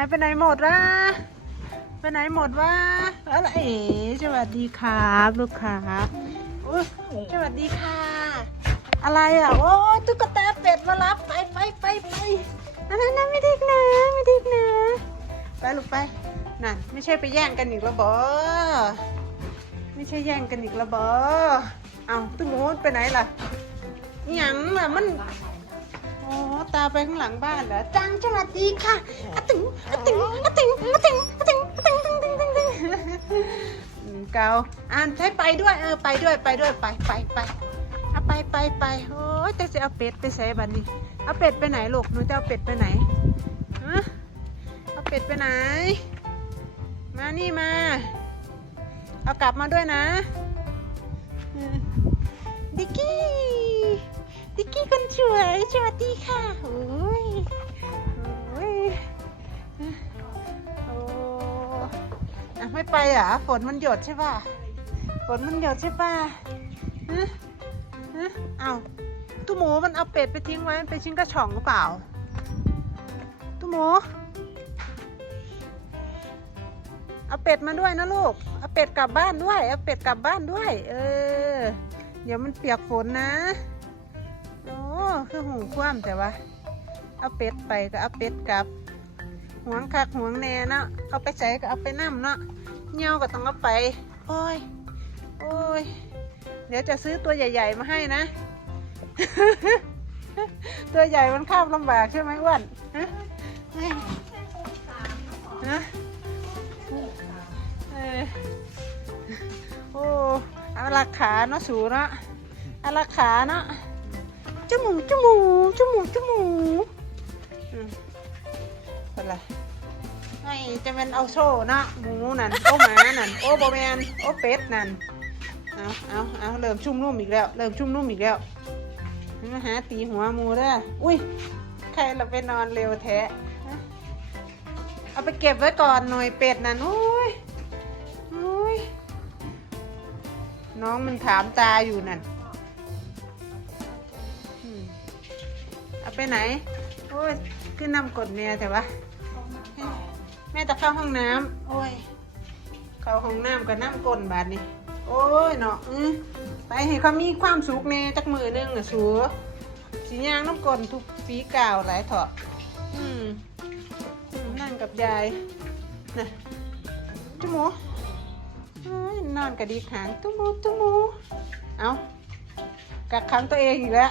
ายไปไหนหมดวะไปไหนหมดวะอะไรเอ๋สวัสดีครับลูกค้าอุ๊ยสวัสดีค่ะ อะไรอะโอ้ตุ๊กตาเป็ดมารับไปไปไปไปอันนั้นนะไม่ดีนะไม่ดีนะไปลูกไปนั่นไม่ใช่ไปแย่งกันอีกแล้วบอไม่ใช่แย่งกันอีกแล้วบอเอาตุ้มดไปไหนล่ะหยังล่ะมัน โอ้ตาไปข้างหลังบ้านเหรอจังสวัสดีค่ะอะตึงอะตึงอะตึงอะตึงอะตึงอะตึงตึงตึงตึงตึงอืมเกาอ่านใช้ไปด้วย เออ ไปด้วย ไปด้วย ไปไปไปเอาไปไปไปโอ้ยแต่จะเอาเป็ดไปใส่บันนี้ เอาเป็ดไปไหนลูก หนูจะเอาเป็ดไปไหนฮะเอาเป็ดไปไหน มานี่มา เอากลับมาด้วยนะเออดิกกี้ ดิกกี้คนสวยสวัสดีค่ะโอ้ยโอ้ยโอ้อะไม่ไปเหรอะฝนมันหยดใช่ป่ะฝนมันหยดใช่ป่ะฮะฮะเอาตู้หมูมันเอาเป็ดไปทิ้งไว้ไปชิ้นกระช่องหรือเปล่าตู้หมูเอาเป็ดมาด้วยนะลูก เอาเป็ดกลับบ้านด้วย เอาเป็ดกลับบ้านด้วย เออ เดี๋ยวมันเปียกฝนนะ หูคว่ำแต่ว่า เอาเป็ดไปก็เอาเป็ดกลับหวงคักหวงแน่เนาะเอาไปใส่ก็เอาไปน้ำเนาะเงี้ยวก็ต้องเอาไปโอ้ยโอ้ยเดี๋ยวจะซื้อตัวใหญ่ ๆ มาให้นะ ตัวใหญ่มันข้ามลำบากใช่ไหมอ้วนฮะฮะเออโอ้อาราขาเนาะสูเนาะอาราขาเนาะ จมูกจมูกจมูกจมูกอืมเป็นไรไอ้จะเป็นเอาโซ่นะหมูนั่นโอ้หมานั่นโอ้บอแมนโอ้เป็ดนั่นเอาเอาเอาเริ่มชุ่มนุ่มอีกแล้ว เริ่มชุ่มนุ่มอีกแล้วมาหาตีหัวหมูเด้ออุ้ยใครเราไปนอนเร็วแท้ฮะเอาไปเก็บไว้ก่อนหน่อยเป็ดนั่นอุ้ยอุ้ยน้องมันถามตาอยู่นั่น เอาไปไหน โอ้ย ขึ้นนำกดเมียแต่ว่าแม่จะเข้าห้องน้ำโอ้ย เข้าห้องน้ำกับน้ำกลนบาดนี่โอ้ยเนาะอื้อไปให้เขามีความสุขแน่จักมือหนึงอะสูสีย่างน้ำกลนทุกฝีกล่าวหลายเถาะอืมอืมนั่งกับยายนะจุหมูโอ้ยนอนกระดิกหางจุหมูจุหมูเอากักขังตัวเองอีกแล้ว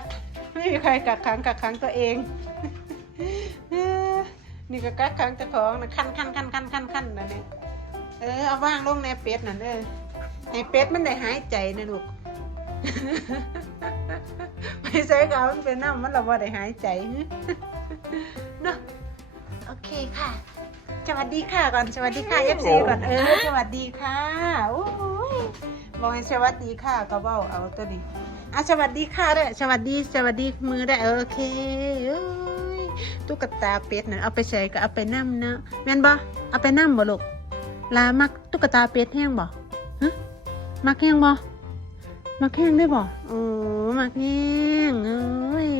ไม่มีใครกักขังกักขังตัวเองเอ้อนี่ก็กักขังเจ้าของนะคันคันคันคันคันคันนะเนี่ยเออเอาว่างลงในเป็ดนั่นเออในเป็ดมันได้หายใจนะลูกไม่ใช่เขามันเป็นน้ำมันเราบ่ได้หายใจเนาะโอเคค่ะ สวัสดีค่ะก่อนสวัสดีค่ะเอฟซีก่อนเออสวัสดีค่ะโอ้ยบอกให้สวัสดีค่ะก็เบ้าเอาตัวนี้ อะสวัสดีค่ะด้วยสวัสดีสวัสดีมือได้โอเคเอ้ยตุ๊กตาเป็ดน่ะเอาไปใส่ก็เอาไปนั่มนะแม่นบ่เอาไปนั่มบ่ลูกลามักตุ๊กตาเป็ดแห้งบ่ฮะมักแห้งบ่มักแห้งได้บ่โอ้มักแห้งเอ้ย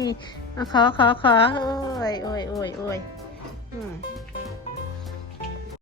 เอาขอขอขอโอ้ยโอ้ยโอ้ยโอ้ยอืม